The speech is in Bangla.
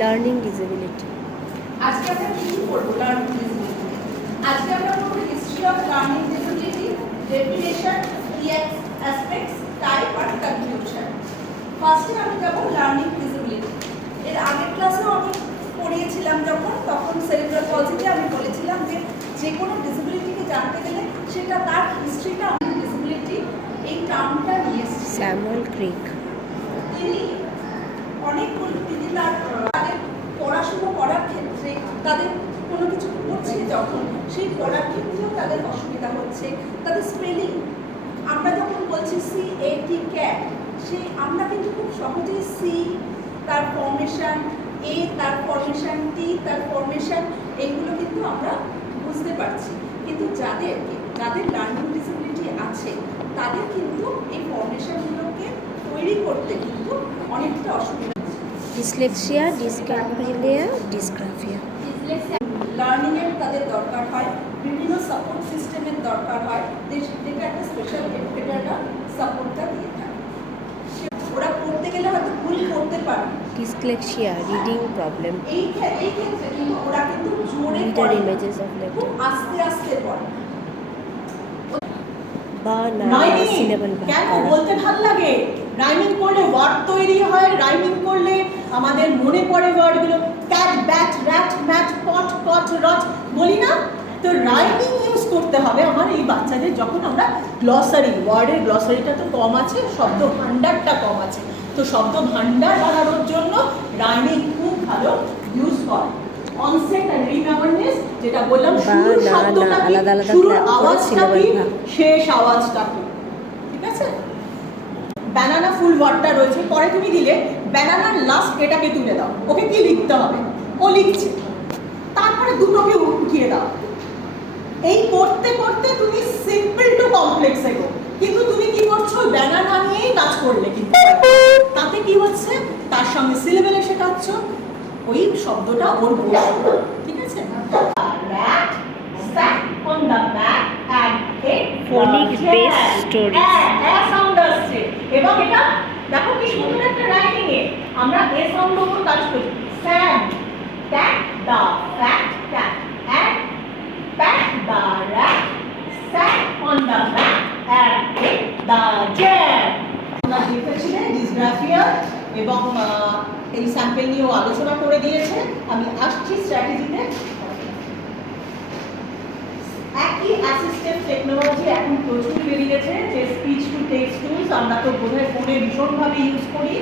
Learning disability. আজকে আমরা কি পড়বো? Learning disability. আজকে আমরা পড়বো history of learning disability, definition, কি অ্যাসপেক্টস, টাইপ আর কনক্লুশন। ফার্স্টে আমি যাব লার্নিং ডিসেবিলিটি। এর আগের ক্লাসেও আমি পড়িয়েছিলাম তখন সেরিব্রাল পলসিতে আমি বলেছিলাম যে কোনো ডিসেবিলিটিকে জানতে গেলে সেটা তার হিস্ট্রিটা, ডিসেবিলিটি এই টার্মটা নিয়ে এসেছে স্যামুয়েল ক্রিক। তিনি তাদের পড়াশুনো করার ক্ষেত্রে, তাদের কোনো কিছু করছে যখন, সেই পড়ার ক্ষেত্রেও তাদের অসুবিধা হচ্ছে, তাদের স্পেলিং। আমরা যখন বলছি CAT ক্যাট, সেই আমরা কিন্তু খুব সহজেই সি তার ফর্মেশন, এ তার ফর্মেশন, টি তার ফর্মেশন, এইগুলো কিন্তু আমরা বুঝতে পারছি। কিন্তু যাদের লার্নিং ডিসেবিলিটি আছে তাদের কিন্তু এই ফর্মেশনগুলোকে তৈরি করতে কিন্তু অনেকটা অসুবিধা। Dyslexia, dyscalculia, dysgraphia. লার্নিংয়ের তাদের দরকার হয়, বিভিন্ন সাপোর্ট সিস্টেমের দরকার হয়, যেটা একটা স্পেশাল এডুকেটাররা সাপোর্টটা দিয়ে থাকে। ওরা পড়তে গেলে হয়তো ভুল করতে পারে। Dyslexia, reading problem. এই ক্ষেত্রে কিন্তু ওরা কিন্তু জোরে পড়ে, ইমেজেস অফ খুব আস্তে আস্তে পড়ে। বা না সিলেবল কেন বলতে ভালো লাগে? রাইমিং করলে ওয়ার্ড তৈরি হয়, রাইমিং করলে আমাদের মনে পড়ে ওয়ার্ডগুলো। ক্যাট, ব্যাট, র্যাট, ম্যাট, পট, কট, রট বলি না? তো রাইমিং ইউজ করতে হবে আমার এই বাচ্চাদের। যখন আমরা গ্লসারি, ওয়ার্ডের গ্লসারিটা তো কম আছে, শব্দ ভাণ্ডারটা কম আছে, তো শব্দ ভাণ্ডার বাড়ানোর জন্য রাইমিং খুব ভালো ইউজ করে। অনসেট এন্ড রিমেম্বারনেস, যেটা বললাম, শুরু শব্দটা কি, শুরুর আওয়াজটা কি, শেষ আওয়াজটা কি, ঠিক আছে? ব্যানানা ফুল ওয়ার্ডটা রয়েছে, পরে তুমি দিলে ব্যানানার লাস্ট এটাকে তুলে দাও, ওকে কি লিখতে হবে? ও লিখছে, তারপরে দুটোকে উঠিয়ে দাও। এই করতে করতে তুমি সিম্পল টু কমপ্লেক্স এগো। কিন্তু তুমি কি করছো? ব্যানানা নিয়েই কাজ করলে, কিন্তু তাতে কি হচ্ছে? তার সঙ্গে সিলেবেলে শেখাচ্ছ, ওই শব্দটা ওর বসবে, ঠিক আছে? rat sat on the mat and ate phonic base story. Sound আসছে এবং এটা দেখো কি সুন্দর একটা রাইটিং এ আমরা এ সাউন্ড উপর কাজ করি। Sad, cat, the fat cat, and pat the rat sat on the mat and ate the jam। আমরা দেখেছিলেন ডিসগ্রাফিয়া এবং এই স্যাম্পল নিয়েও আলোচনা করে দিয়েছে। আমি আসছি স্ট্র্যাটেজিতে। একই অ্যাসিস্ট্যান্ট টেকনোলজি এখন প্রচুর বেরিয়েছে, যে স্পিচ টু টেক্সট টুলস আমরা তো বোধহয় ফোনে ভীষণভাবে ইউজ করি।